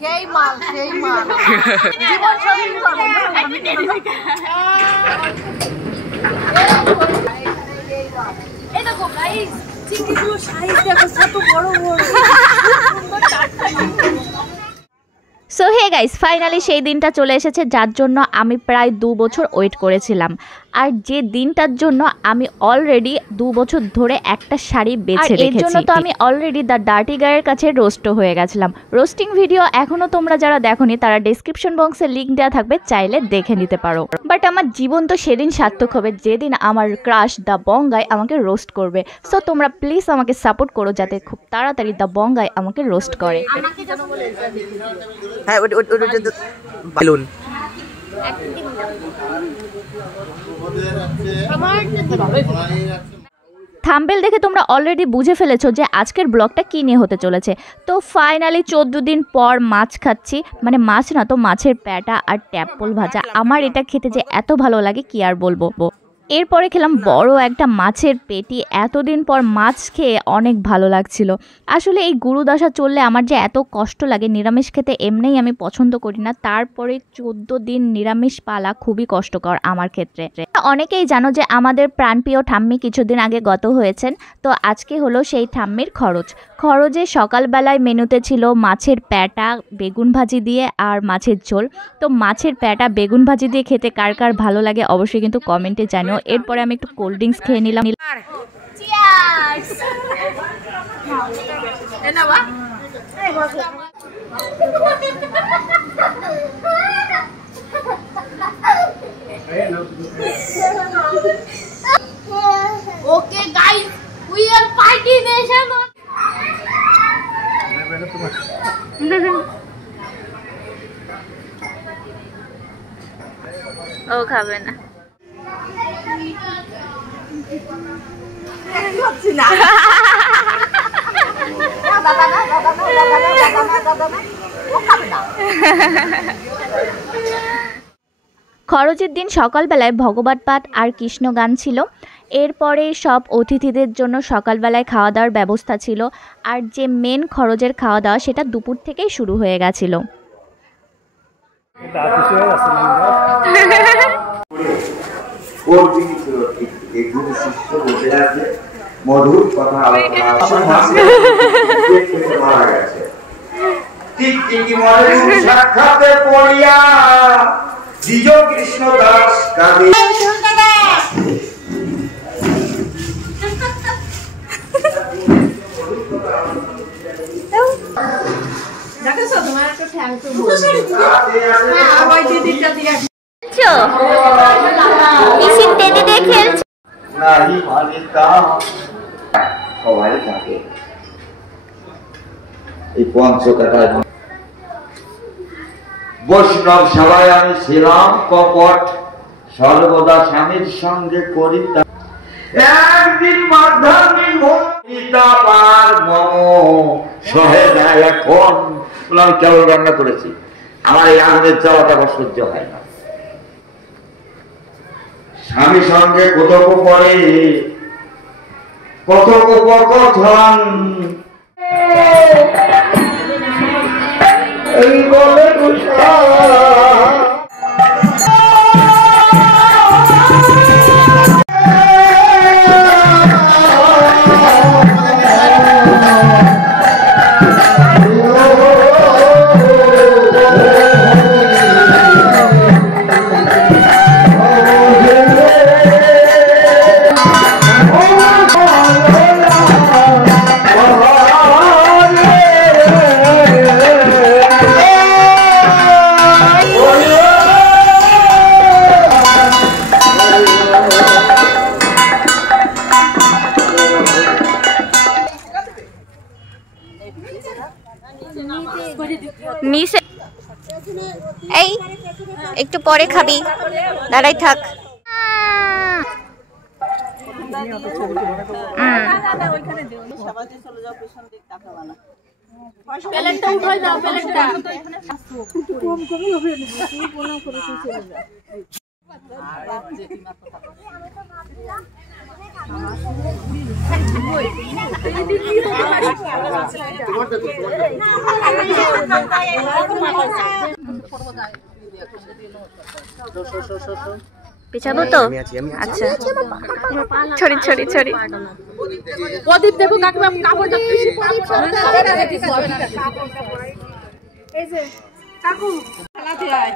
সেই মাল জীবন সঙ্গী করো। এই দেখো গাইস, চিংড়িগুলো সাইজ দেখো, কত বড় বড়। সো হে গাইস, ফাইনালি সেই দিনটা চলে এসেছে যার জন্য আমি প্রায় 2 বছর ওয়েট করেছিলাম। আর যে দিনটার জন্য আমি অলরেডি 2 বছর ধরে একটা শাড়ি বেছে রেখেছি। এর জন্য তো আমি অলরেডি দ্য ডার্টি গায়ের কাছে রোস্ট হয়ে গেছিলাম। রোস্টিং ভিডিও এখনো তোমরা যারা দেখোনি তারা ডেসক্রিপশন বক্সে লিংক দেওয়া থাকবে, চাইলে দেখে নিতে পারো। বাট আমার জীবন তো সেদিন সার্থক হবে যেদিন আমার ক্রাশ দ্য বঙ্গাই আমাকে রোস্ট করবে। সো তোমরা প্লিজ আমাকে সাপোর্ট করো যাতে খুব তাড়াতাড়ি দ্য বঙ্গাই আমাকে রোস্ট করে। হ্যাঁ, বেলুন থাম্বনেল দেখে তোমরা অলরেডি বুঝে ফেলেছো যে আজকের ব্লগটা কী নিয়ে হতে চলেছে। তো ফাইনালি 14 দিন পর মাছ খাচ্ছি, মানে মাছ না তো মাছের প্যাটা আর ট্যাপল ভাজা। আমার এটা খেতে যে এত ভালো লাগে কি আর বলবো। এরপরে খেলাম বড় একটা মাছের পেটি। এতদিন পর মাছ খেয়ে অনেক ভালো লাগছিল। আসলে এই গুরুদশা চললে আমার যে এত কষ্ট লাগে, নিরামিষ খেতে এমনিই আমি পছন্দ করি না, তারপরে 14 দিন নিরামিষ পালা খুবই কষ্টকর আমার ক্ষেত্রে। অনেকেই জানো যে আমাদের প্রাণপ্রিয় ঠাম্মি কিছুদিন আগে গত হয়েছেন। তো আজকে হলো সেই ঠাম্মির খরচে সকালবেলায় মেনুতে ছিল মাছের প্যাটা বেগুন ভাজি দিয়ে আর মাছের ঝোল। তো মাছের প্যাটা বেগুন ভাজি দিয়ে খেতে কার কার ভালো লাগে অবশ্যই কিন্তু কমেন্টে জানিও। এরপরে আমি একটু কোল্ড ড্রিঙ্কস খেয়ে নিলাম। Okay guys, we are party nation. ও খাবে না। খরচের দিন সকালবেলায় ভগবত পাঠ আর কৃষ্ণ গান ছিল। এরপরে সব অতিথিদের জন্য সকালবেলায় খাওয়া দাওয়ার ব্যবস্থা ছিল। আর যে মেন খরচের খাওয়া দাওয়া সেটা দুপুর থেকেই শুরু হয়ে গেছিল। মধুর কথা সাক্ষাতে পড়িয়া দ্বিজ কৃষ্ণ দাস কাঁদে। সবাই থাকে এই পঞ্চকাটা বৈষ্ণব সভায় আমি ছিলাম কপট, সর্বদা স্বামীর সঙ্গে করি। একদিন এখন আমি কেবল রান্না করেছি, আমার এই আগুনের জ্বালাটা সহ্য হয় না। স্বামী সঙ্গে কথোপকরে কথোপকথন এই বলে নিচে এই একটু পরে খাবি, দাঁড়াই থাক। প্লেটটা উঠাই দাও, প্লেটটা পিছাবো তো? আচ্ছা ছড়ি ছড়ি ছড়ি। প্রদীপ দেখো কাকিমা কাপড়টা বেশি এই যে কাকু খেলাতে আয়।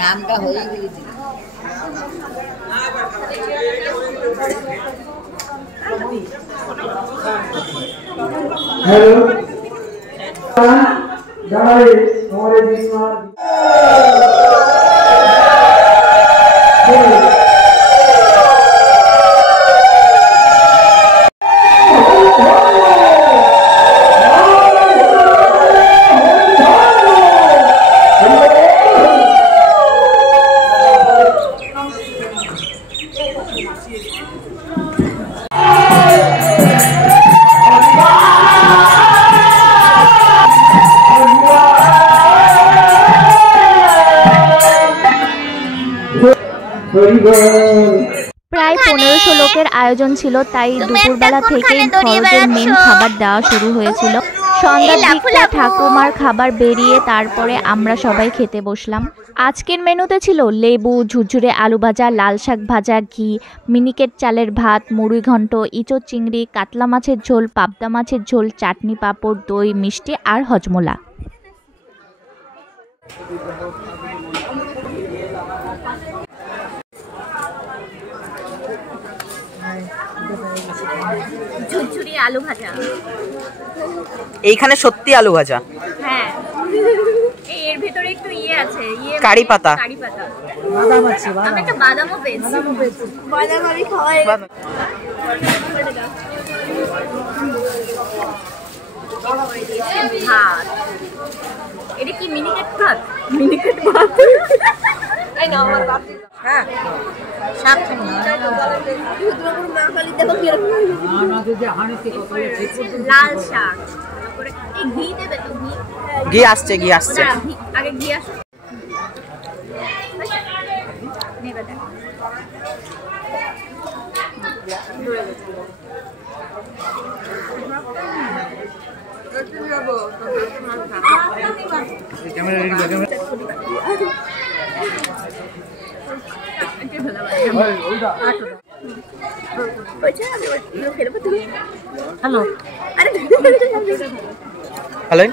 নামটা হয়ে গেছে। हेलो जाए हमारे बीच में প্রায় 1500 লোকের আয়োজন ছিল, তাই দুপুরবেলা থেকেই খরচের মেন খাবার দেওয়া শুরু হয়েছিল। সন্ধ্যার দিকটা ঠাকুমার খাবার বেরিয়ে তারপরে আমরা সবাই খেতে বসলাম। আজকের মেনুতে ছিল লেবু, ঝুরঝুরে আলু ভাজা, লাল শাক ভাজা, ঘি, মিনিকেট চালের ভাত, মুড়ি ঘন্ট, ইঁচড় চিংড়ি, কাতলা মাছের ঝোল, পাবদা মাছের ঝোল, চাটনি, পাঁপড়, দই, মিষ্টি আর হজমোলা। ঝুরঝুরি আলু ভাজা, এইখানে সত্যি আলু ভাজা। হ্যাঁ এর ভিতরে একটু আছে, কারি পাতা। बादाम আছে, আমি একটা বাদামও পেয়েছি। বাদাম আমি খাওয়াই। ভাত, এটা কি মিনিকেট ভাত? মিনিকেট ভাত। এই নাও আমার ভাত। হ্যাঁ শাক খাবো না। রুদ্রপুর মা কালী দেখো কি রকম আমাদের যে হানিতে কত লাল শাক, তারপরে এই ঘি দেবে তো? ঘি ঘি আসছে, ঘি আসছে। না, আগে ঘি আসো। নেবে দেখ। ক্যামেরা রেডি করে ক্যামেরা হ্যালো হ্যালো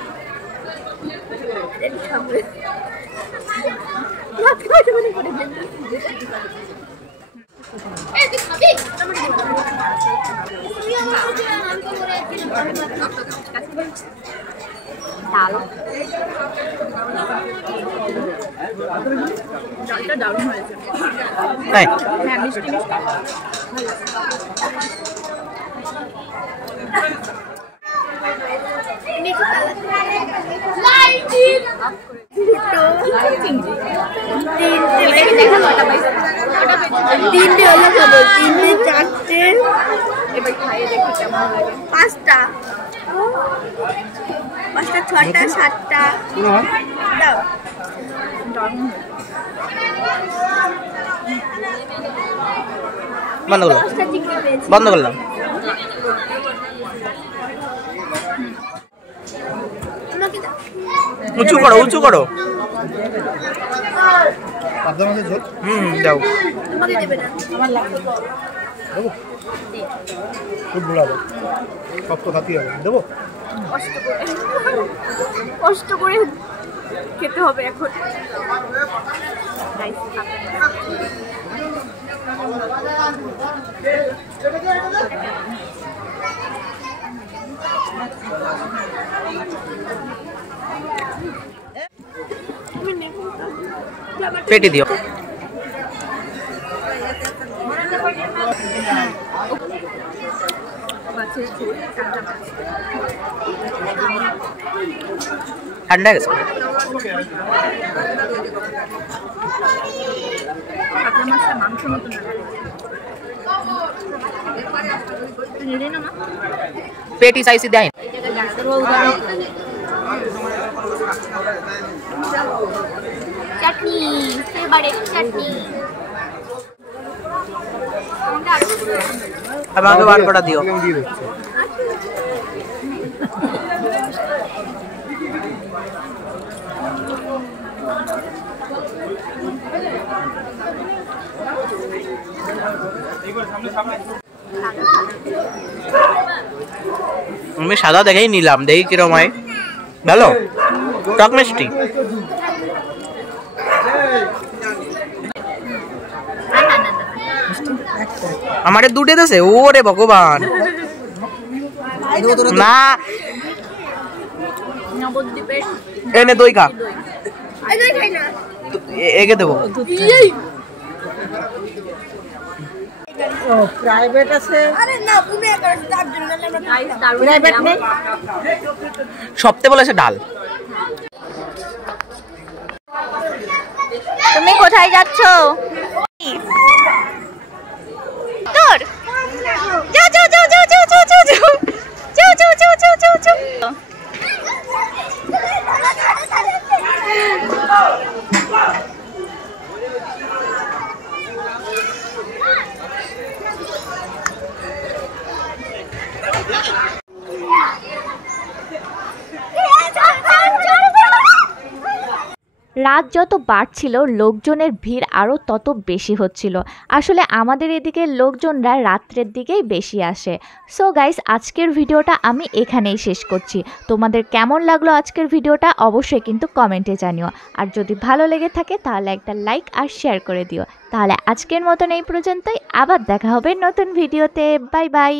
ডালটা দারুণ হয়েছে। তাই হ্যাঁ, মিষ্টি মিষ্টি। তিনটে হলো খাবো, তিনটে চারটে এবার খাইয়ে দেখি কেমন লাগে। পাঁচটা পাঁচটা ছটা সাতটা দাও। বন্ধ করলাম, দশটা চিংড়ি পেয়েছি। বন্ধ করলাম। আমাকে দাও। উঁচু করো, উঁচু করো। পাবদা মাছের ঝোল দাও। আমাকে দেবে না। দেবো, খুব বুড়াবো, সব তো খাতি হবে। দেবো, কষ্ট করে খেতে হবে এখন। পেটি দিও। ঠান্ডা গেছে। কাতলা মাছটা মাংস মতো না লাগে। পেটি সাইজে দেয়। চাটনি, ফেভারিট চাটনি। আমাকে বার করে দিও। দিয়ে দিচ্ছে। আমি সাদা দেখেই নিলাম, দেখি কিরম হয়। ভালো, টক মিষ্টি। আমারে দুটে দেছে, ওরে ভগবান। না নবদ্বীপের এনে দই খা। এই দই খাই না। এগে দেবো। প্রাইভেট আছে, আরে না, পুনে করে তার জন্য আমরা প্রাইভেট নেই। সপ্তাহে বলেছে ডাল। তুমি কোথায় যাচ্ছ? তোর যাও যাও যাও যাও যাও যাও যাও যাও যাও যাও যাও যাও যাও যাও। রাত যত বাড়ছিল লোকজনের ভিড় আরও তত বেশি হচ্ছিল। আসলে আমাদের এদিকে লোকজনরা রাত্রের দিকেই বেশি আসে। সো গাইস, আজকের ভিডিওটা আমি এখানেই শেষ করছি। তোমাদের কেমন লাগলো আজকের ভিডিওটা অবশ্যই কিন্তু কমেন্টে জানিও। আর যদি ভালো লেগে থাকে তাহলে একটা লাইক আর শেয়ার করে দিও। তাহলে আজকের মতন এই পর্যন্তই, আবার দেখা হবে নতুন ভিডিওতে। Bye bye.